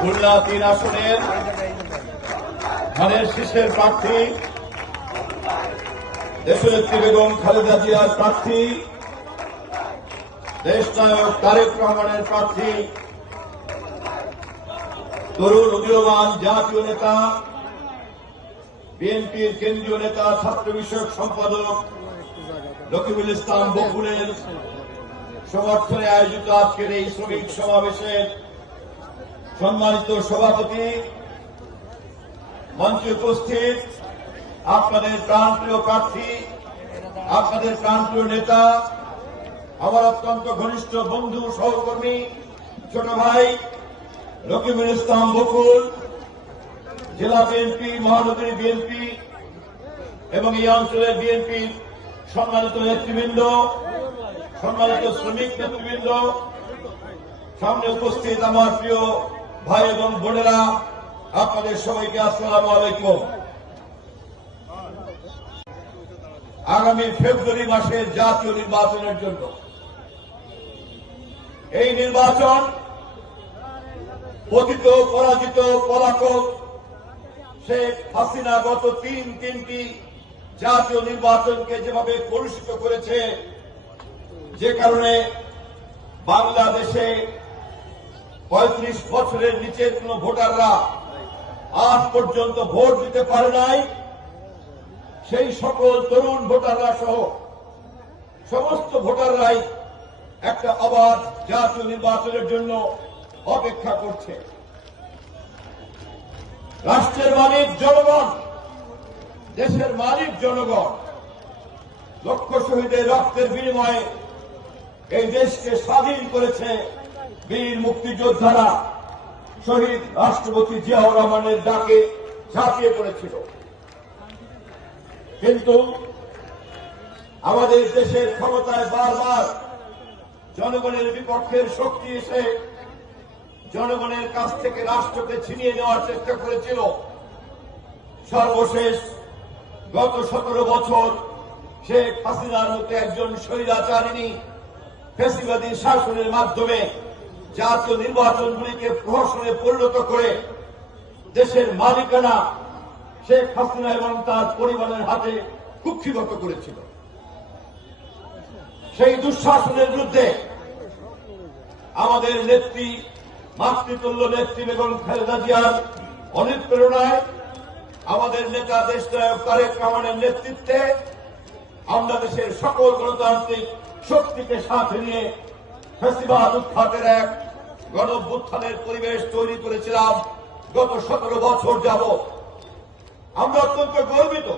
খুলনা 3 আসনের ধানের শীষের প্রার্থী দেশনেত্রী বেগম খালেদা জিয়ার প্রার্থী, দেশনায়ক তারেক রহমানের প্রার্থী, তরুণ উদীয়মান জাতীয় নেতা, বিএনপির কেন্দ্রীয় নেতা, ছাত্র বিষয়ক সম্পাদক রকিবুল ইসলাম বকুলের সমর্থনে আয়োজিত আজকের এই শ্রমিক সমাবেশের সম্মানিত সভাপতি, মঞ্চে উপস্থিত আপনাদের প্রাণপ্রিয় প্রার্থী, আপনাদের প্রাণপ্রিয় নেতা, আমার অত্যন্ত ঘনিষ্ঠ বন্ধু সহকর্মী, ছোট ভাই রকিবুল ইসলাম বকুল, জেলা বিএনপি, মহানগরী বিএনপি এবং এই অঞ্চলের বিএনপির সম্মানিত নেতৃবৃন্দ, সম্মানিত শ্রমিক নেতৃবৃন্দ, সামনে উপস্থিত আমার প্রিয় ভাই এবং বোনেরা, আপনাদের সবাইকে আসসালামু আলাইকুম। আগামী ফেব্রুয়ারি মাসের জাতীয় নির্বাচনের জন্য এই নির্বাচন পতিত পরাজিত পলাতক শেখ হাসিনা গত তিনটি জাতীয় নির্বাচনকে যেভাবে কলুষিত করেছে, যে কারণে বাংলাদেশে 35 বছরের নিচের কোন ভোটাররা আজ পর্যন্ত ভোট দিতে পারে নাই, সেই সকল তরুণ ভোটাররা সহ সমস্ত ভোটাররাই একটা অবাধ জাতীয় নির্বাচনের জন্য অপেক্ষা করছে। রাষ্ট্রের মালিক জনগণ, দেশের মালিক জনগণ, লক্ষ শহীদের রক্তের বিনিময়ে এই দেশকে স্বাধীন করেছে বীর মুক্তিযোদ্ধারা শহীদ রাষ্ট্রপতি জিয়াউর রহমানের ডাকে ঝাঁপিয়ে পড়েছিল। কিন্তু আমাদের দেশের ক্ষমতায় বারবার জনগণের বিপক্ষের শক্তি এসে জনগণের কাছ থেকে রাষ্ট্রকে ছিনিয়ে নেওয়ার চেষ্টা করেছিল। সর্বশেষ গত 17 বছর শেখ হাসিনার মতো একজন স্বৈরাচারিণী ফ্যাসিবাদী শাসনের মাধ্যমে জাতীয় নির্বাচনগুলিকে প্রহসনে পরিণত করে দেশের মালিকানা শেখ হাসিনা এবং তার পরিবারের হাতে কুক্ষিগত করেছিল। সেই দুঃশাসনের বিরুদ্ধে আমাদের নেত্রী, মাতৃতুল্য নেত্রী বেগম খালেদা জিয়ার অনুপ্রেরণায়, আমাদের নেতা দেশনায়ক তারেক রহমানের নেতৃত্বে আমরা দেশের সকল গণতান্ত্রিক শক্তিকে সাথে নিয়ে ফ্যাসিবাদ উৎখাতের এক গণঅভ্যুত্থানের পরিবেশ তৈরি করেছিলাম গত 17 বছর যাবৎ। আমরা অত্যন্ত গর্বিত।